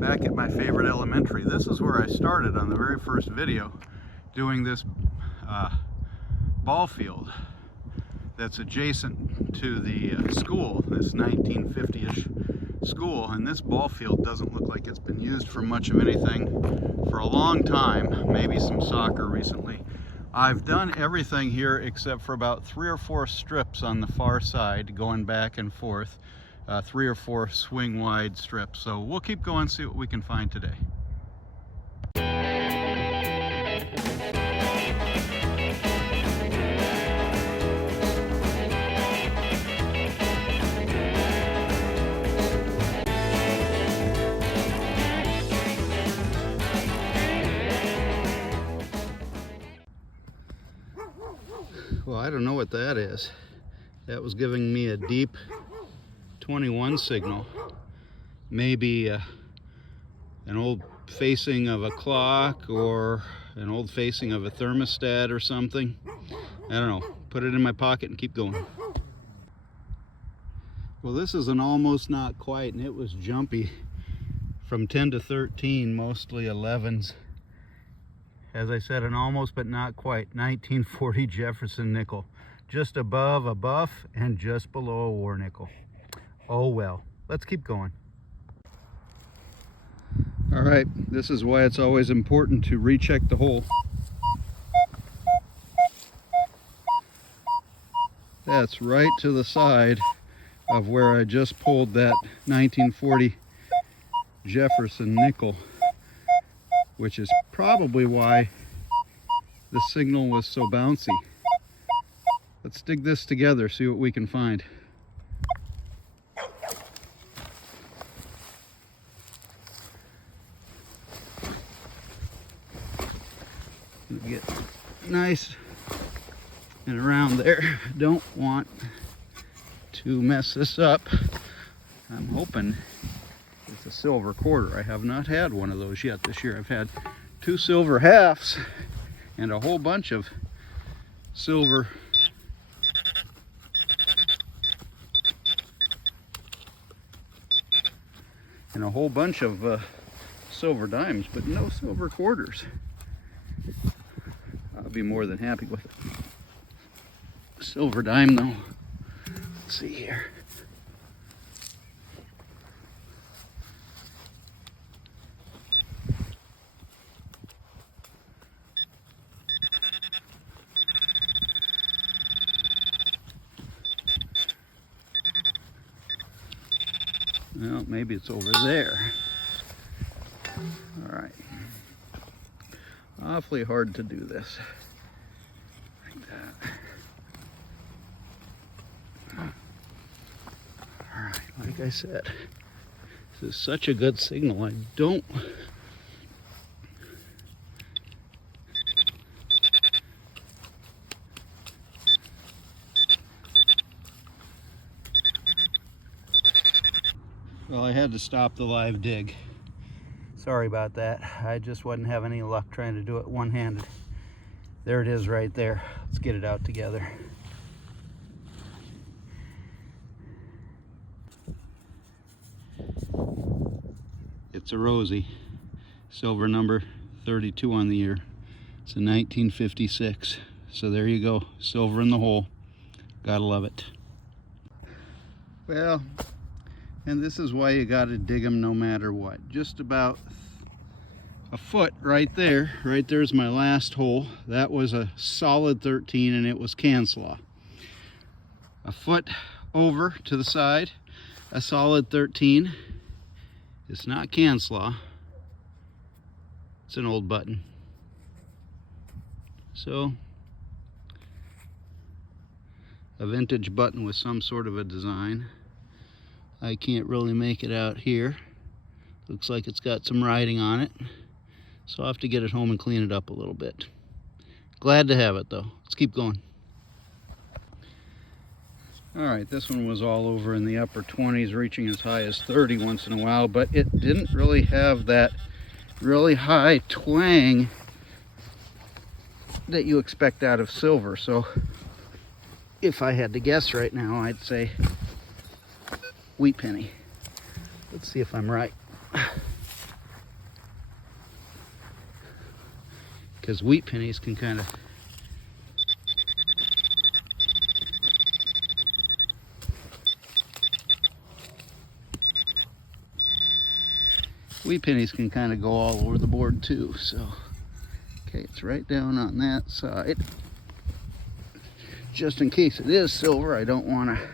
back at my favorite elementary. This is where I started on the very first video, doing this ball field that's adjacent to the school, this 1950-ish school. And this ball field doesn't look like it's been used for much of anything for a long time, maybe some soccer recently. I've done everything here except for about 3 or 4 strips on the far side going back and forth, 3 or 4 swing wide strips. So we'll keep going, see what we can find today. Well, I don't know what that is. That was giving me a deep 21 signal. Maybe an old facing of a clock or an old facing of a thermostat or something. I don't know. Put it in my pocket and keep going. Well, this is an almost not quite, and it was jumpy from 10 to 13, mostly 11s. As I said, an almost but not quite 1940 Jefferson nickel. Just above a buff and just below a war nickel. Oh well, let's keep going. All right, this is why it's always important to recheck the hole. That's right to the side of where I just pulled that 1940 Jefferson nickel, which is probably why the signal was so bouncy. Let's dig this together, see what we can find. Get nice and around there. Don't want to mess this up. I'm hoping it's a silver quarter. I have not had one of those yet this year. I've had 2 silver halves and a whole bunch of silver and a whole bunch of silver dimes, but no silver quarters. I'll be more than happy with it. Silver dime though. Let's see here. Well, maybe it's over there. All right. Awfully hard to do this. Like that. All right, like I said, this is such a good signal. I don't... Well, I had to stop the live dig. Sorry about that. I just wasn't having any luck trying to do it one-handed. There it is right there. Let's get it out together. It's a Rosie. Silver number 32 on the year. It's a 1956. So there you go. Silver in the hole. Gotta love it. Well, and this is why you got to dig them no matter what. Just about a foot right there. Right there's my last hole. That was a solid 13 and it was Canslaw. A foot over to the side, a solid 13. It's not Canslaw. It's an old button. So, a vintage button with some sort of a design. I can't really make it out here. Looks like it's got some writing on it. So I'll have to get it home and clean it up a little bit. Glad to have it though. Let's keep going. All right, this one was all over in the upper 20s, reaching as high as 30 once in a while, but it didn't really have that really high twang that you expect out of silver. So if I had to guess right now, I'd say wheat penny. Let's see if I'm right. because wheat pennies can kind of go all over the board too. So, okay, it's right down on that side. Just in case it is silver, I don't want to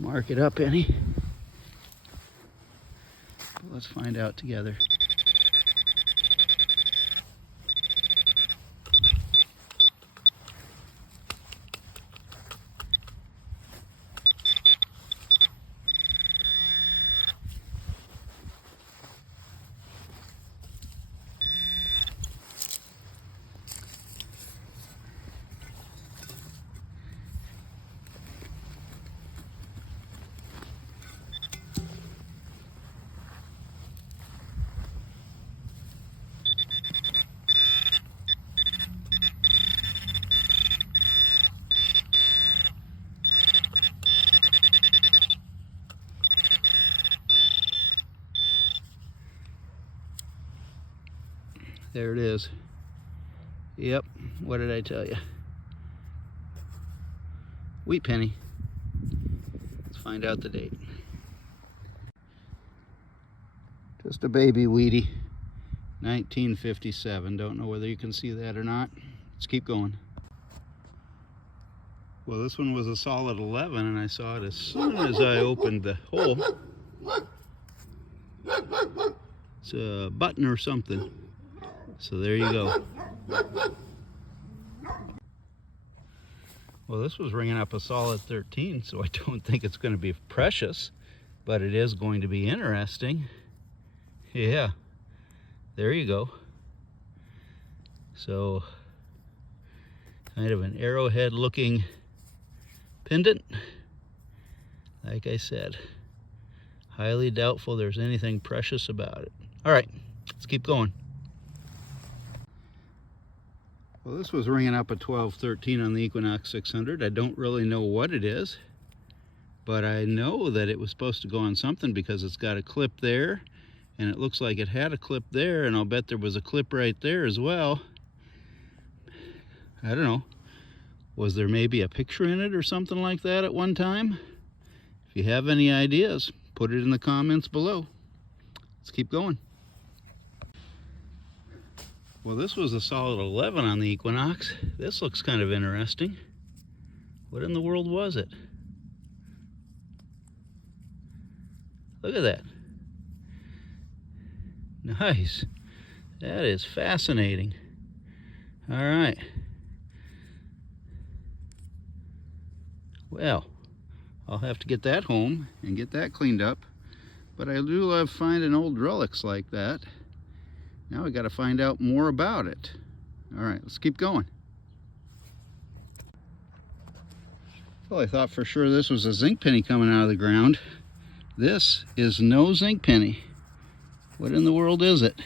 mark it up any. But let's find out together. There it is. Yep, what did I tell you? Wheat penny. Let's find out the date. Just a baby wheatie. 1957. Don't know whether you can see that or not. Let's keep going. Well, this one was a solid 11, and I saw it as soon as I opened the hole. It's a button or something. So there you go. Well, this was ringing up a solid 13, so I don't think it's going to be precious, but it is going to be interesting. Yeah, there you go. So, kind of an arrowhead looking pendant. Like I said, highly doubtful there's anything precious about it. All right, let's keep going. Well, this was ringing up a 1213 on the Equinox 600. I don't really know what it is, but I know that it was supposed to go on something because it's got a clip there, and it looks like it had a clip there, and I'll bet there was a clip right there as well. I don't know. Was there maybe a picture in it or something like that at one time? If you have any ideas, put it in the comments below. Let's keep going. Well, this was a solid 11 on the Equinox. This looks kind of interesting. What in the world was it? Look at that. Nice. That is fascinating. All right. Well, I'll have to get that home and get that cleaned up. But I do love finding old relics like that. Now we got to find out more about it. All right, let's keep going. Well, I thought for sure this was a zinc penny coming out of the ground. This is no zinc penny. What in the world is it?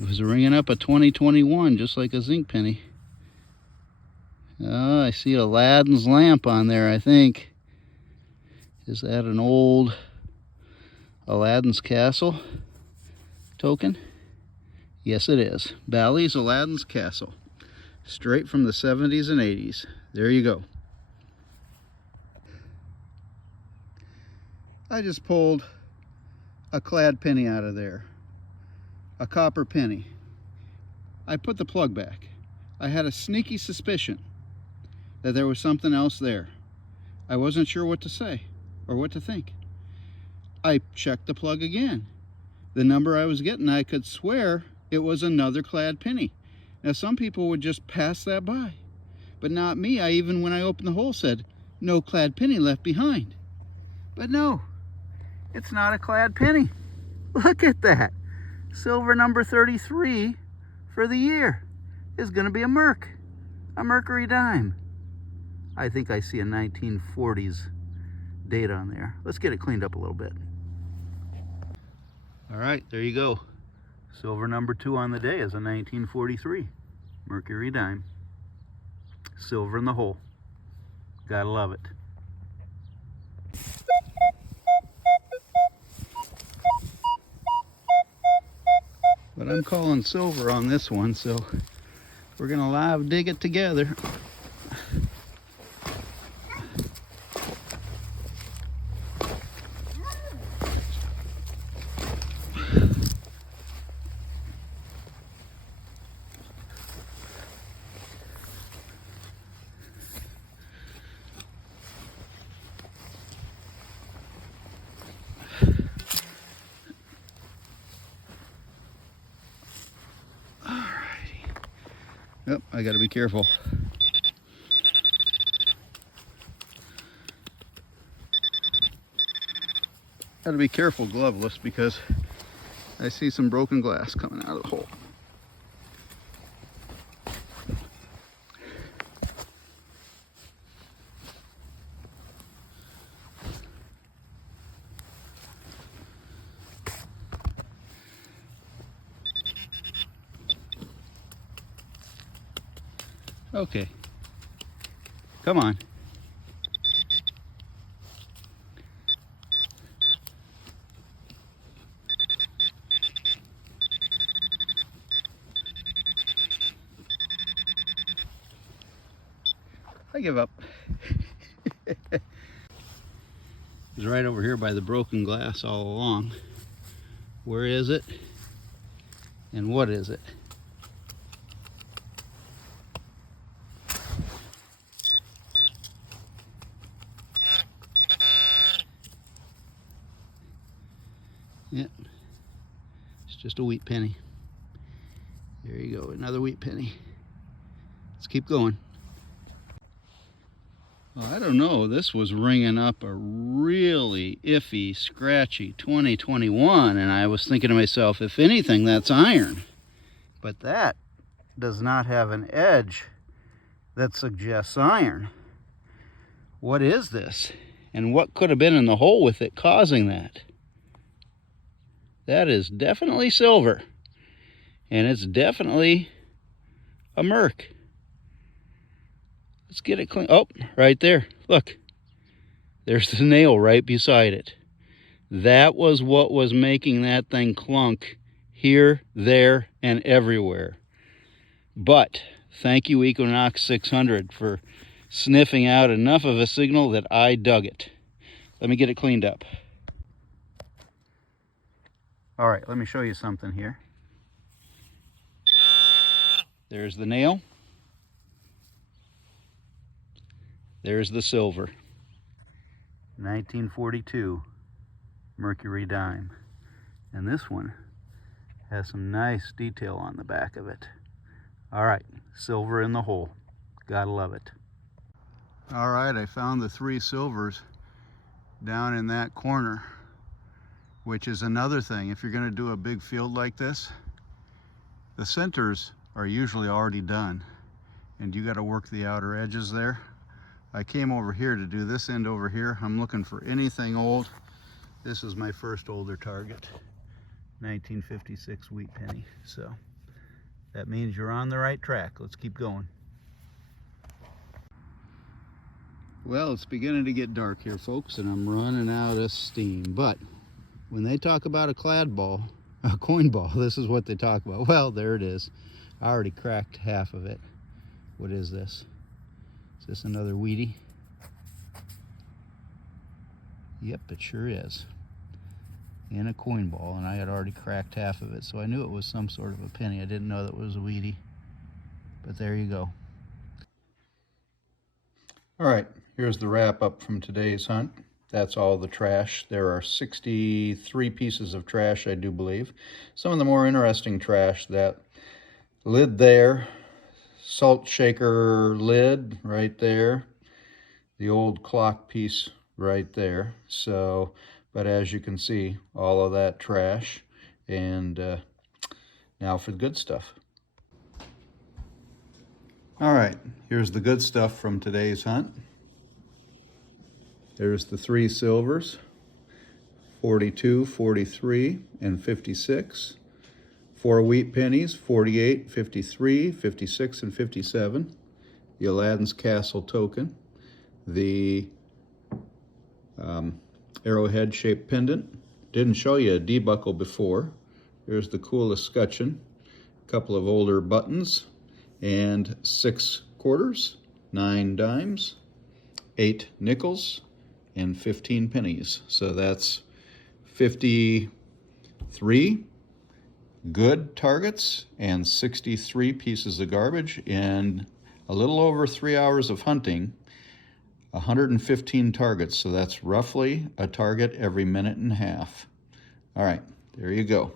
It was ringing up a 2021, just like a zinc penny. Oh, I see Aladdin's lamp on there, I think. Is that an old Aladdin's castle token? Yes, it is. Bally's Aladdin's Castle. Straight from the 70s and 80s. There you go. I just pulled a clad penny out of there. A copper penny. I put the plug back. I had a sneaky suspicion that there was something else there. I wasn't sure what to say or what to think. I checked the plug again. The number I was getting, I could swear it was another clad penny. Now, some people would just pass that by, but not me. I even, when I opened the hole, said, no clad penny left behind. But no, it's not a clad penny. Look at that. Silver number 33 for the year is going to be a Mercury dime. I think I see a 1940s date on there. Let's get it cleaned up a little bit. All right, there you go. Silver number 2 on the day is a 1943 Mercury dime. Silver in the hole. Gotta love it. But but I'm calling silver on this one, so we're gonna live dig it together. Yep, I gotta be careful. Gotta be careful gloveless because I see some broken glass coming out of the hole. Okay, come on. I give up. It's right over here by the broken glass all along. Where is it? And what is it? Yep, it's just a wheat penny. There you go, another wheat penny. Let's keep going. Well, I don't know, this was ringing up a really iffy, scratchy 2021, and I was thinking to myself, if anything, that's iron. But that does not have an edge that suggests iron. What is this? And what could have been in the hole with it causing that? That is definitely silver. And it's definitely a merc. Let's get it clean. Oh, right there. Look. There's the nail right beside it. That was what was making that thing clunk here, there, and everywhere. But thank you, Equinox 600, for sniffing out enough of a signal that I dug it. Let me get it cleaned up. All right, let me show you something here. There's the nail. There's the silver. 1942 Mercury dime. And this one has some nice detail on the back of it. All right, silver in the hole. Gotta love it. All right, I found the 3 silvers down in that corner, which is another thing. If you're gonna do a big field like this, the centers are usually already done and you gotta work the outer edges there. I came over here to do this end over here. I'm looking for anything old. This is my first older target, 1956 wheat penny. So that means you're on the right track. Let's keep going. Well, it's beginning to get dark here, folks, and I'm running out of steam. But when they talk about a clad ball, a coin ball, this is what they talk about. Well, there it is. I already cracked half of it. What is this? Is this another Wheatie? Yep, it sure is. In a coin ball, and I had already cracked half of it, so I knew it was some sort of a penny. I didn't know that it was a Wheatie, but there you go. All right, here's the wrap up from today's hunt. That's all the trash. There are 63 pieces of trash, I do believe. Some of the more interesting trash, that lid there, salt shaker lid right there, the old clock piece right there. So, but as you can see, all of that trash. And now for the good stuff. All right, here's the good stuff from today's hunt. There's the 3 silvers, 42, 43, and 56. 4 wheat pennies, 48, 53, 56, and 57. The Aladdin's Castle token. The arrowhead-shaped pendant. Didn't show you a D-buckle before. Here's the cool escutcheon, a couple of older buttons, and 6 quarters, 9 dimes, 8 nickels, and 15 pennies. So that's 53 good targets and 63 pieces of garbage in a little over 3 hours of hunting. 115 targets, so that's roughly a target every minute and a half. All right, there you go.